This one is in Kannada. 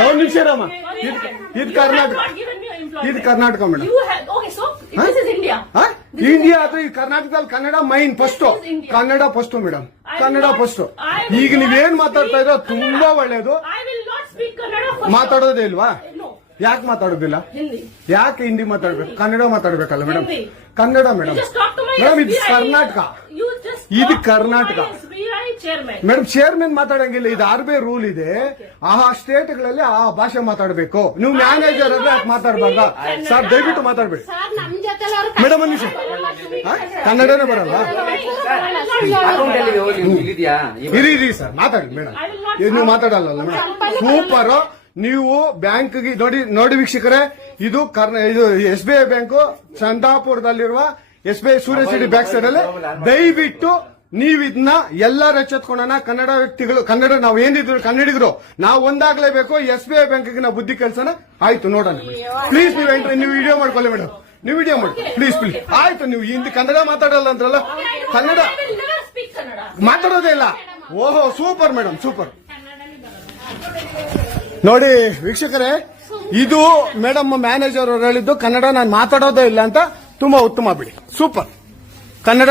ಒಂದು ನಿಮಿಷ ರಾಮ, ಇದು ಕರ್ನಾಟಕ, ಇದು ಕರ್ನಾಟಕ ಮೇಡಮ್. ಇಂಡಿಯಾ ಅದು ಈ ಕರ್ನಾಟಕದಲ್ಲಿ Kannada main first, Kannada first madam, Kannada first. ಈಗ ನೀವೇನ್ ಮಾತಾಡ್ತಾ ಇರೋ ತುಂಬಾ ಒಳ್ಳೇದು. ಮಾತಾಡೋದೇ ಇಲ್ವಾ? ಯಾಕೆ ಮಾತಾಡೋದಿಲ್ಲ? ಯಾಕೆ ಹಿಂದಿ ಮಾತಾಡ್ಬೇಕು? ಕನ್ನಡ ಮಾತಾಡ್ಬೇಕಲ್ಲ ಮೇಡಮ್? ಕನ್ನಡ ಮೇಡಮ್. ಮೇಡಮ್ ಇದು ಕರ್ನಾಟಕ, ಇದು ಕರ್ನಾಟಕ ಮೇಡಮ್. ಚೇರ್ಮನ್ ಮಾತಾಡಂಗಿಲ್ಲ, ಇದು RBI ರೂಲ್ ಇದೆ. ಆ ಸ್ಟೇಟ್ಗಳಲ್ಲಿ ಆ ಭಾಷೆ ಮಾತಾಡಬೇಕು. ನೀವು ಮ್ಯಾನೇಜರ್ ಆದ್ರೆ ಯಾಕೆ ಮಾತಾಡ್ಬಾರ್ದ ಸರ್? ದಯವಿಟ್ಟು ಮಾತಾಡ್ಬೇಡಿ ಮೇಡಮ್. ಒಂದು ನಿಮಿಷ, ಕನ್ನಡನೇ ಬರಲ್ಲ? ಇರಿ ಸರ್, ಮಾತಾಡಿ ಮೇಡಮ್. ನೀವು ಮಾತಾಡಲ್ಲ ಮೇಡಮ್? ಸೂಪರ್. ನೀವು ಬ್ಯಾಂಕ್ ನೋಡಿ ವೀಕ್ಷಕರೇ, ಇದು SBI ಬ್ಯಾಂಕು ಚಂದಾಪುರದಲ್ಲಿರುವ SBI ಸೂರ್ಯ ಸಿಟಿ ಬ್ಯಾಕ್ ಸೈಡ್ ಅಲ್ಲಿ. ದಯವಿಟ್ಟು ನೀವು ಇದನ್ನ ಎಲ್ಲರೂ ಎಚ್ಚೆತ್ಕೊಳ್ಳೋಣ. ಕನ್ನಡ ವ್ಯಕ್ತಿಗಳು, ಕನ್ನಡ ನಾವು ಏನಿದ್ರು ಕನ್ನಡಿಗರು, ನಾವು ಒಂದಾಗ್ಲೇಬೇಕು. SBI ಬ್ಯಾಂಕ್ಗೆ ನಾವು ಬುದ್ಧಿ ಕಲ್ಸೋಣ. ಆಯ್ತು, ನೋಡೋಣ ಪ್ಲೀಸ್. ನೀವು ವಿಡಿಯೋ ಮಾಡ್ಕೊಳ್ಳಿ ಮೇಡಮ್, ನೀವು ವಿಡಿಯೋ ಮಾಡಿ ಪ್ಲೀಸ್ ಪ್ಲೀಸ್. ಆಯ್ತು, ನೀವು ಹಿಂದಿ ಕನ್ನಡ ಮಾತಾಡಲ್ಲ ಅಂದ್ರಲ್ಲ, ಕನ್ನಡ ಮಾತಾಡೋದೇ ಇಲ್ಲ. ಓಹೋ, ಸೂಪರ್ ಮೇಡಮ್, ಸೂಪರ್. ನೋಡಿ ವೀಕ್ಷಕರೇ, ಇದು ಮೇಡಮ್ ಮ್ಯಾನೇಜರ್ ಅವರು ಹೇಳಿದ್ದು ಕನ್ನಡ ನಾನು ಮಾತಾಡೋದೇ ಇಲ್ಲ ಅಂತ. ತುಂಬಾ ಉತ್ತಮ ಬಿಡಿ, ಸೂಪರ್. ಕನ್ನಡ